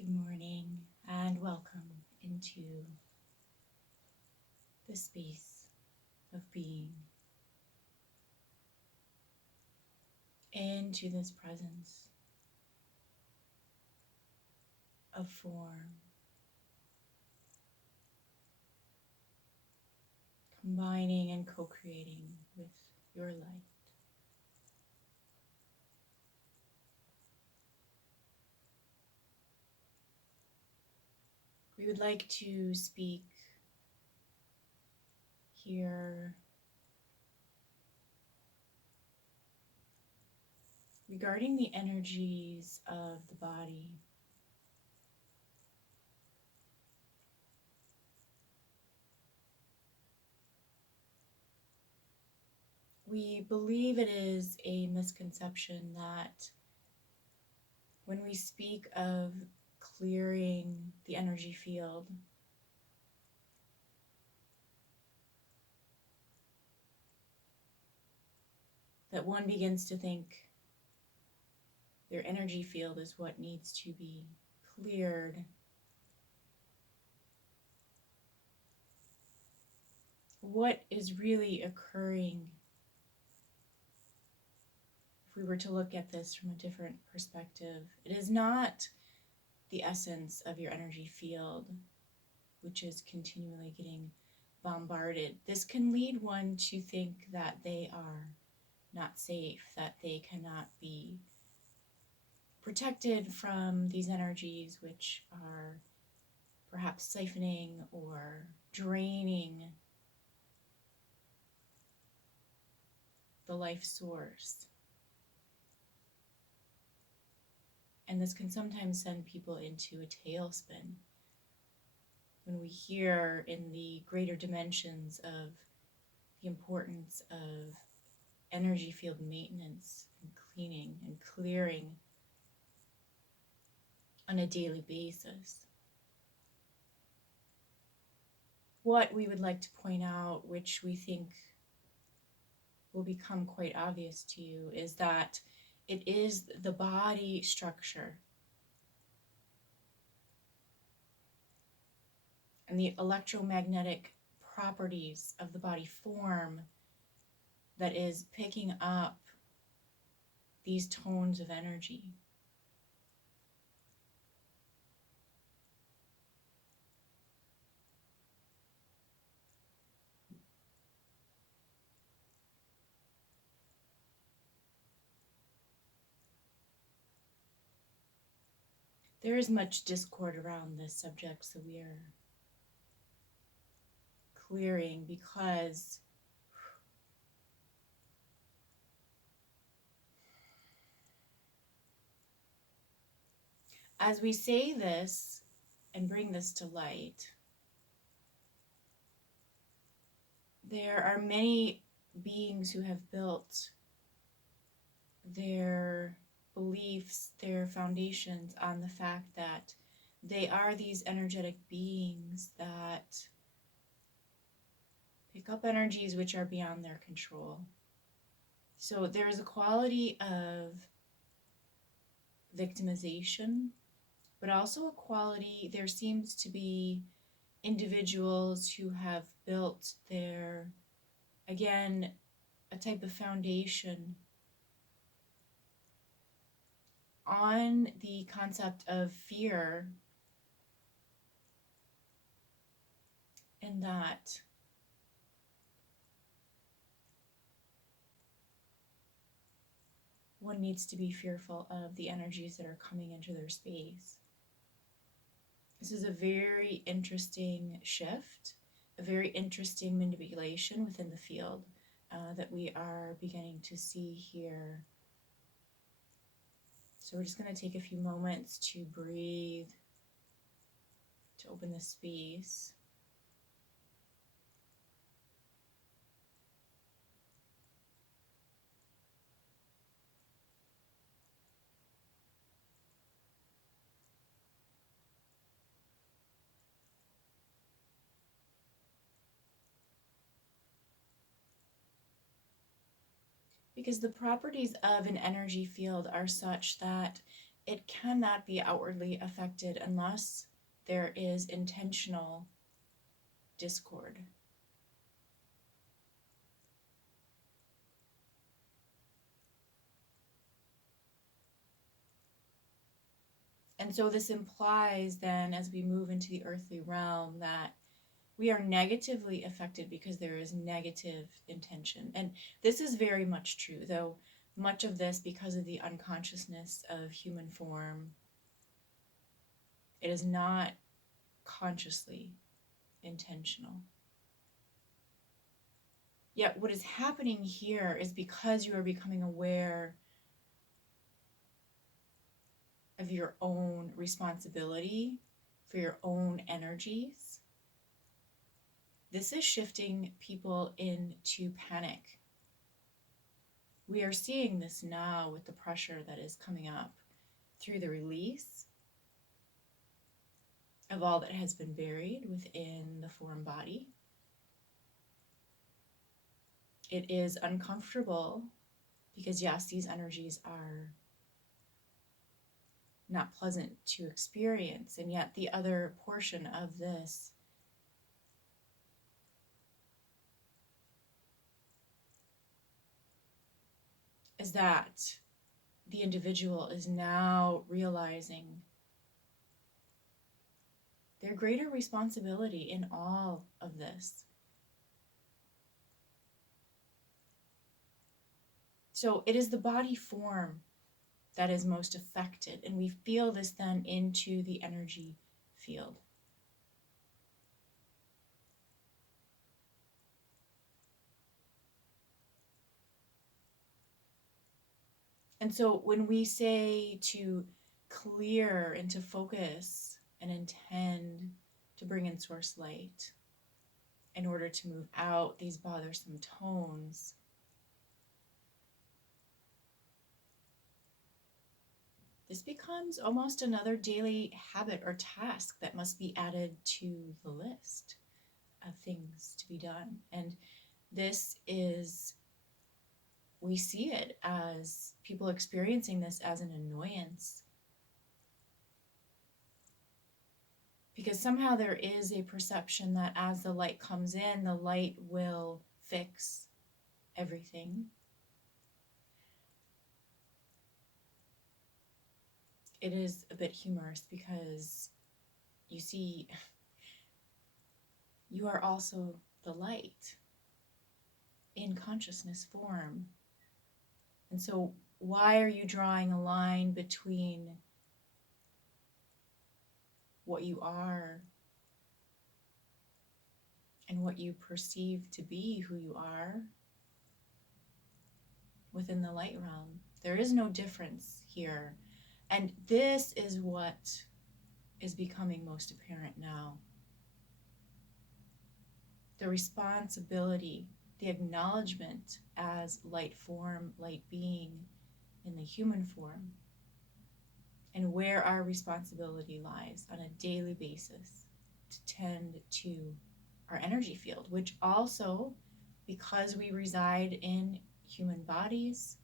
Good morning and welcome into the space of being, into this presence of form, combining and co-creating with your light. We would like to speak here regarding the energies of the body. We believe it is a misconception that when we speak of clearing the energy field, that one begins to think their energy field is what needs to be cleared. What is really occurring, if we were to look at this from a different perspective, it is not the essence of your energy field, which is continually getting bombarded. This can lead one to think that they are not safe, that they cannot be protected from these energies, which are perhaps siphoning or draining the life source. And this can sometimes send people into a tailspin when we hear in the greater dimensions of the importance of energy field maintenance and cleaning and clearing on a daily basis. What we would like to point out, which we think will become quite obvious to you, is that it is the body structure and the electromagnetic properties of the body form that is picking up these tones of energy. There is much discord around this subject, so we are clearing because as we say this and bring this to light, there are many beings who have built their beliefs, their foundations on the fact that they are these energetic beings that pick up energies which are beyond their control. So there is a quality of victimization, but also a quality, there seems to be individuals who have built their, again, a type of foundation on the concept of fear, and that one needs to be fearful of the energies that are coming into their space. This is a very interesting shift, a very interesting manipulation within the field that we are beginning to see here. So we're just going to take a few moments to breathe, to open the space. Because the properties of an energy field are such that it cannot be outwardly affected unless there is intentional discord. And so this implies then, as we move into the earthly realm, that we are negatively affected because there is negative intention. And this is very much true, though much of this, because of the unconsciousness of human form, it is not consciously intentional. Yet what is happening here is because you are becoming aware of your own responsibility for your own energies. This is shifting people into panic. We are seeing this now with the pressure that is coming up through the release of all that has been buried within the form body. It is uncomfortable because, yes, these energies are not pleasant to experience, and yet the other portion of this is that the individual is now realizing their greater responsibility in all of this. So it is the body form that is most affected, and we feel this then into the energy field. And so when we say to clear and to focus and intend to bring in source light in order to move out these bothersome tones, this becomes almost another daily habit or task that must be added to the list of things to be done. And this is, we see it as people experiencing this as an annoyance, because somehow there is a perception that as the light comes in, the light will fix everything. It is a bit humorous because you see, you are also the light in consciousness form. And so why are you drawing a line between what you are and what you perceive to be who you are within the light realm? There is no difference here. And this is what is becoming most apparent now. The responsibility, the acknowledgement as light form, light being in the human form, and where our responsibility lies on a daily basis to tend to our energy field, which also, because we reside in human bodies,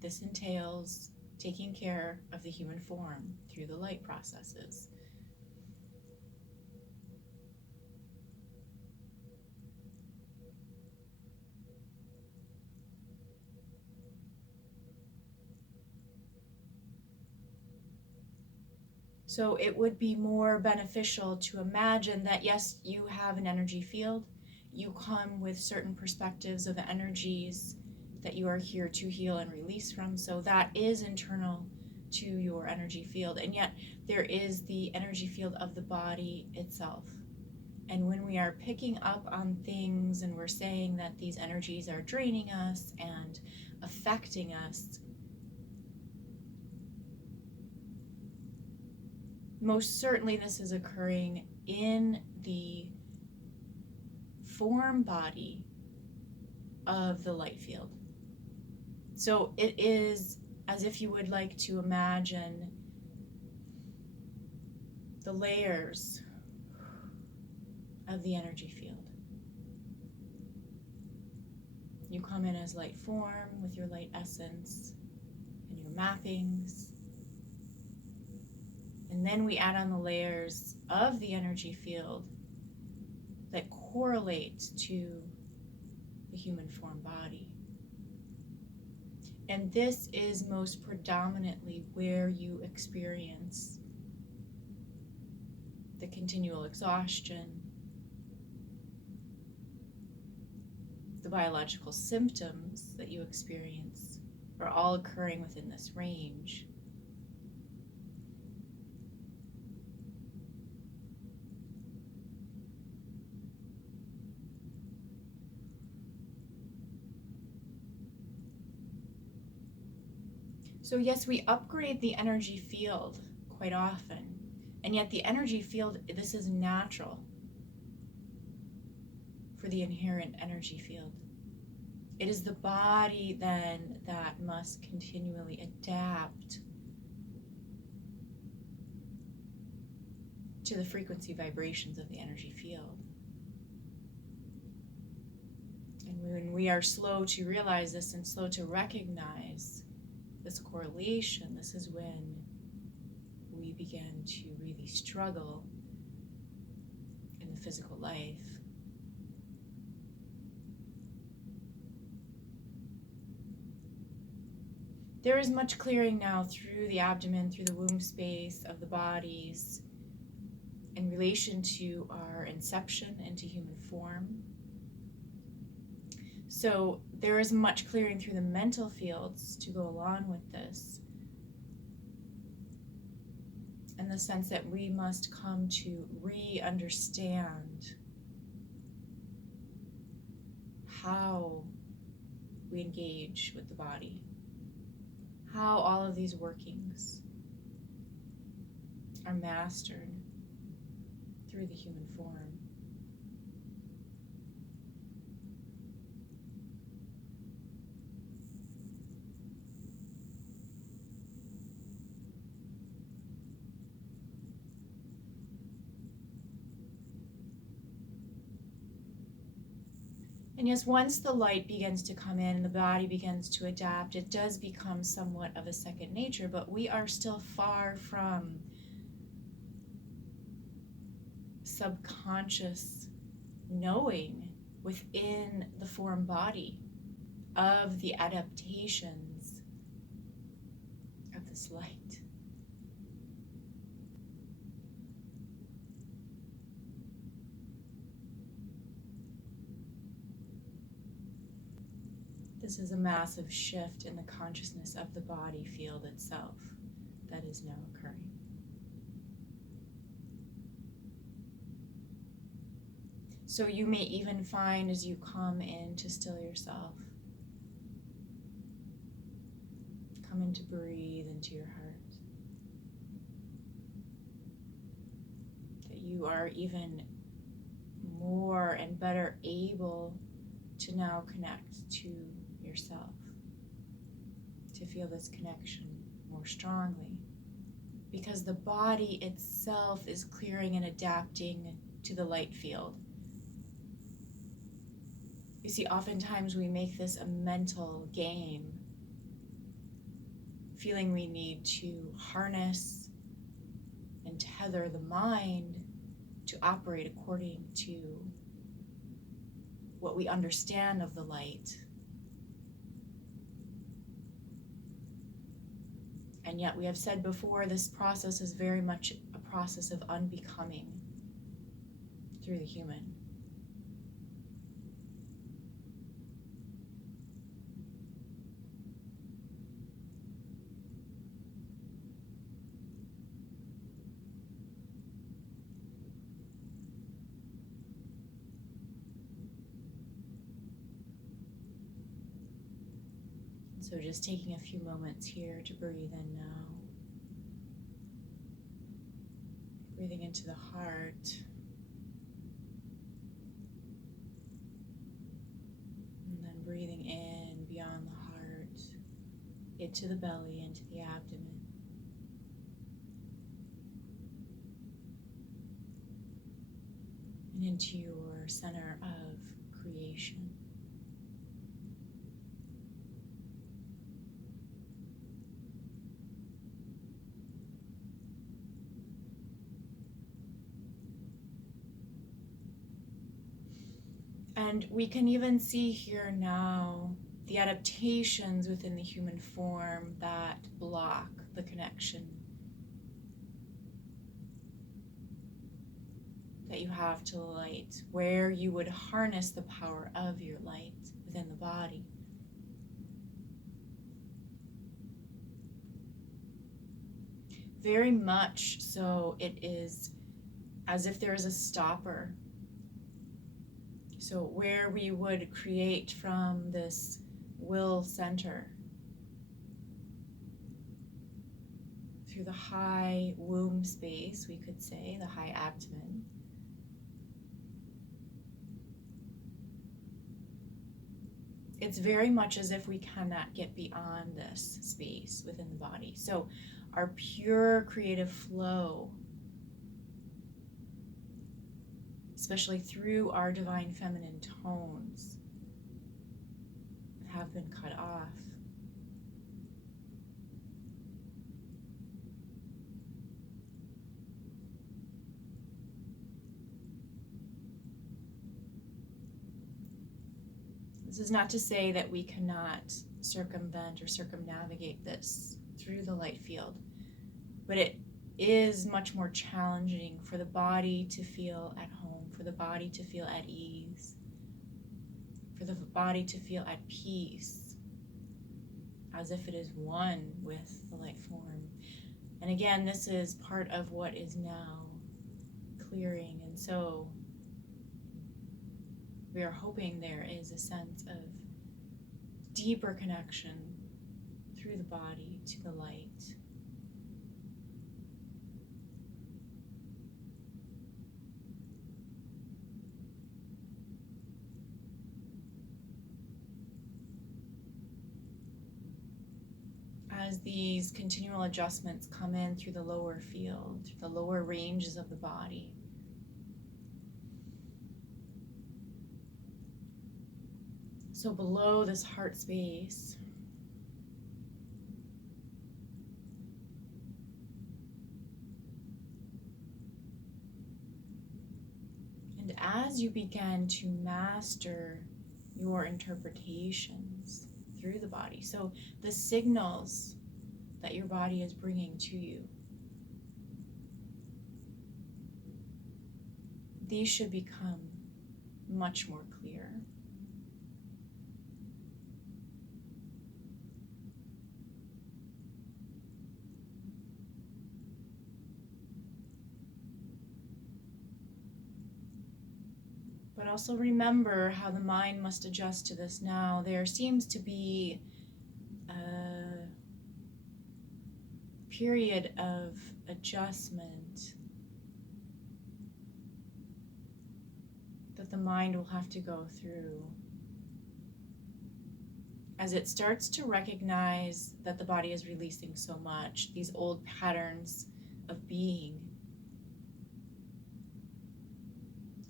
this entails taking care of the human form through the light processes. So it would be more beneficial to imagine that, yes, you have an energy field. You come with certain perspectives of the energies that you are here to heal and release from. So that is internal to your energy field. And yet there is the energy field of the body itself. And when we are picking up on things and we're saying that these energies are draining us and affecting us, most certainly this is occurring in the form body of the light field. So it is as if you would like to imagine the layers of the energy field. You come in as light form with your light essence and your mappings. And then we add on the layers of the energy field that correlate to the human form body. And this is most predominantly where you experience the continual exhaustion, the biological symptoms that you experience are all occurring within this range. So yes, we upgrade the energy field quite often, and yet the energy field, this is natural for the inherent energy field. It is the body then that must continually adapt to the frequency vibrations of the energy field. And when we are slow to realize this and slow to recognize this correlation, this is when we begin to really struggle in the physical life. There is much clearing now through the abdomen, through the womb space of the bodies in relation to our inception into human form. So there is much clearing through the mental fields to go along with this, in the sense that we must come to re-understand how we engage with the body, how all of these workings are mastered through the human form. And yes, once the light begins to come in and the body begins to adapt, it does become somewhat of a second nature, but we are still far from subconscious knowing within the form body of the adaptations of this light. This is a massive shift in the consciousness of the body field itself that is now occurring. So you may even find as you come in to still yourself, come in to breathe into your heart, that you are even more and better able to now connect to yourself, to feel this connection more strongly, because the body itself is clearing and adapting to the light field. You see, oftentimes we make this a mental game, feeling we need to harness and tether the mind to operate according to what we understand of the light. And yet we have said before, this process is very much a process of unbecoming through the human. So just taking a few moments here to breathe in now. Breathing into the heart. And then breathing in beyond the heart, into the belly, into the abdomen. And into your center of creation. And we can even see here now the adaptations within the human form that block the connection that you have to the light, where you would harness the power of your light within the body. Very much so, it is as if there is a stopper. So where we would create from this will center through the high womb space, we could say, the high abdomen, it's very much as if we cannot get beyond this space within the body. So our pure creative flow, especially through our divine feminine tones, have been cut off. This is not to say that we cannot circumvent or circumnavigate this through the light field, but it is much more challenging for the body to feel at home, for the body to feel at ease, for the body to feel at peace, as if it is one with the light form. And again, this is part of what is now clearing, and so we are hoping there is a sense of deeper connection through the body to the light. As these continual adjustments come in through the lower field, the lower ranges of the body, so below this heart space, and as you begin to master your interpretations through the body, so the signals that your body is bringing to you, these should become much more clear. But also remember how the mind must adjust to this now. There seems to be a period of adjustment that the mind will have to go through as it starts to recognize that the body is releasing so much, these old patterns of being.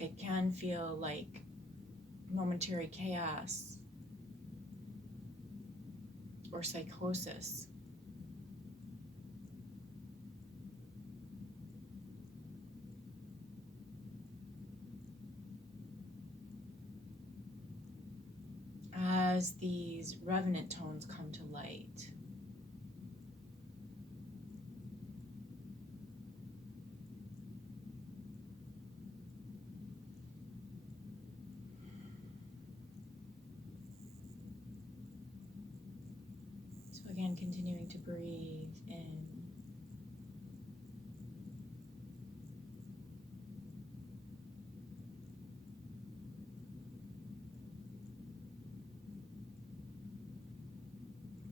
It can feel like momentary chaos or psychosis. As these revenant tones come to light. So again, continuing to breathe in.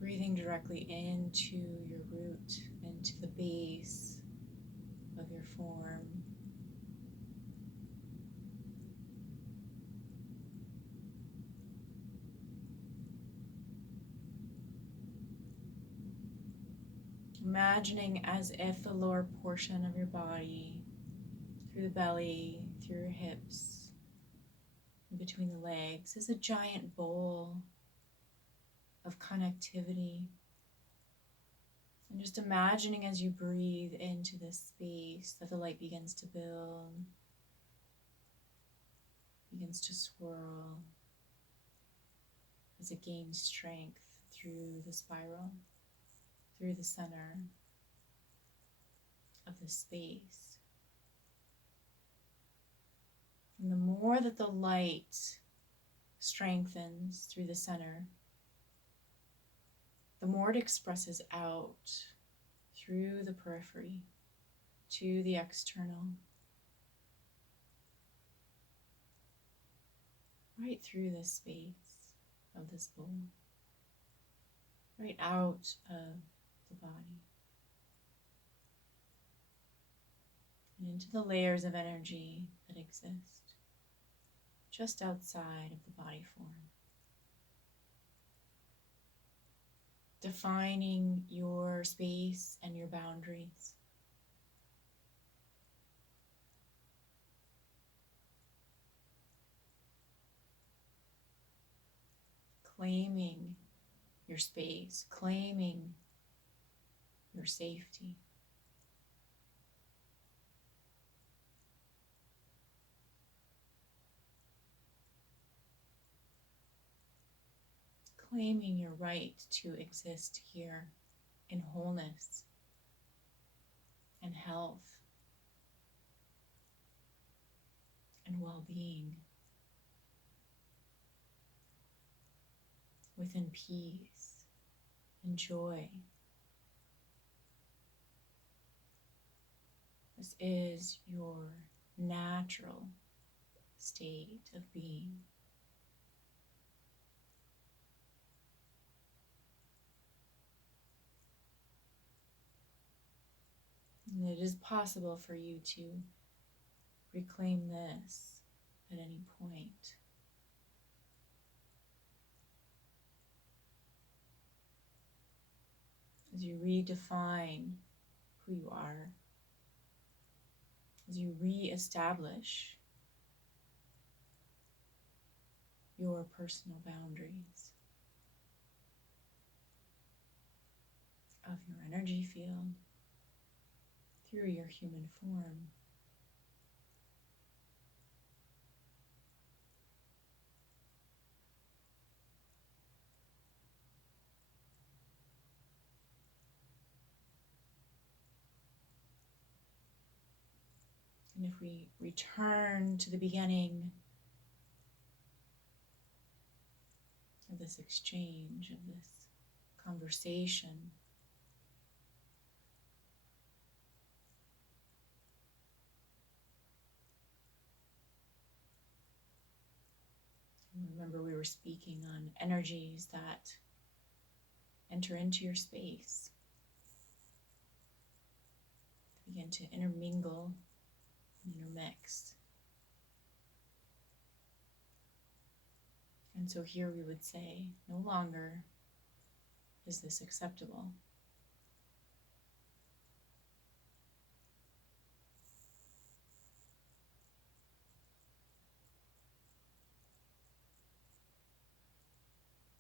Breathing directly into your root, into the base of your form. Imagining as if the lower portion of your body, through the belly, through your hips, in between the legs, is a giant bowl of connectivity. And just imagining as you breathe into this space that the light begins to build. begins to swirl as it gains strength through the spiral, through the center of the space. And the more that the light strengthens through the center, the more it expresses out through the periphery to the external, right through this space of this bowl, right out of the body, and into the layers of energy that exist just outside of the body form. Defining your space and your boundaries. Claiming your space, claiming your safety. Claiming your right to exist here in wholeness and health and well-being, within peace and joy. This is your natural state of being. And it is possible for you to reclaim this at any point. As you redefine who you are, as you re-establish your personal boundaries of your energy field through your human form. And if we return to the beginning of this exchange, of this conversation, remember we were speaking on energies that enter into your space, begin to intermingle and intermix. And so here we would say, no longer is this acceptable.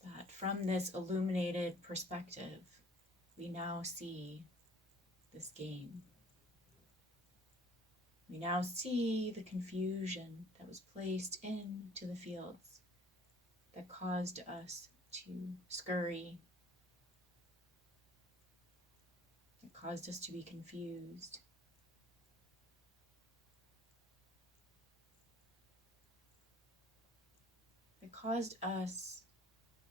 That from this illuminated perspective, we now see this game. We now see the confusion that was placed into the fields that caused us to scurry, that caused us to be confused. That caused us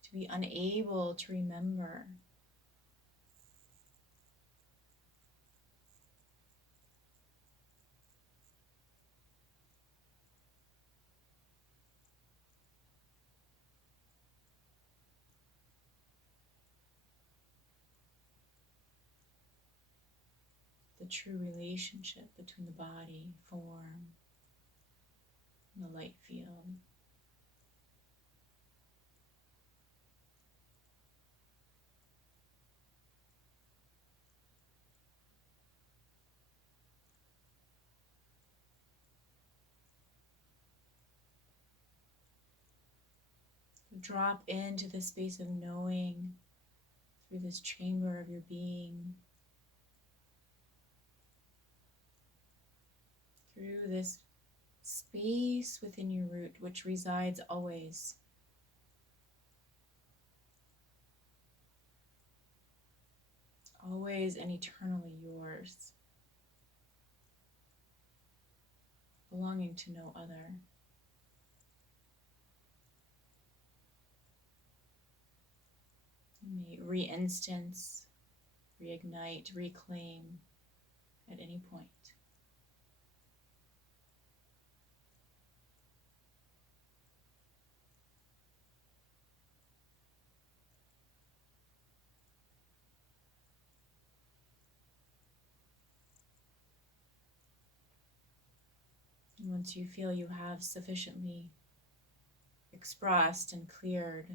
to be unable to remember the true relationship between the body, form, and the light field. Drop into the space of knowing through this chamber of your being, through this space within your root which resides always. Always and eternally yours, belonging to no other. You may re-instance, reignite, reclaim at any point. And once you feel you have sufficiently expressed and cleared,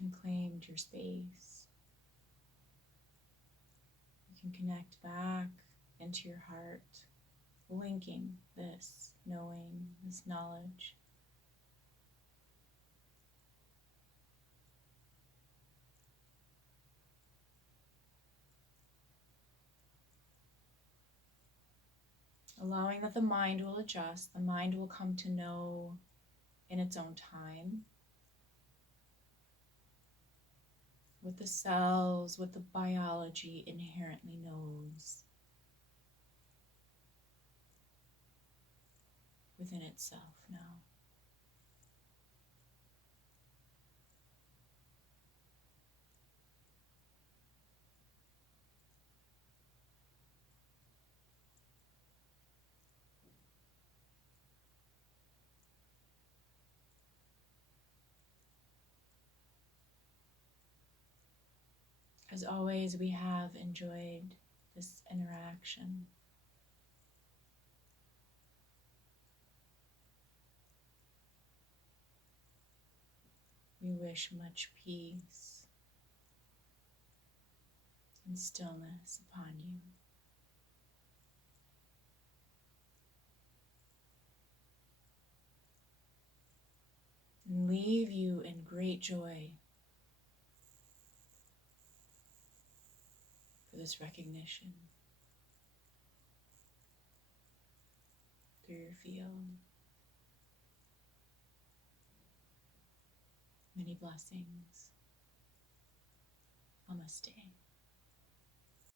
and claimed your space, you can connect back into your heart, linking this knowing, this knowledge. Allowing that the mind will adjust, the mind will come to know in its own time what the cells, what the biology inherently knows within itself now. As always, we have enjoyed this interaction. We wish much peace and stillness upon you. And leave you in great joy for this recognition through your field. Many blessings. Namaste.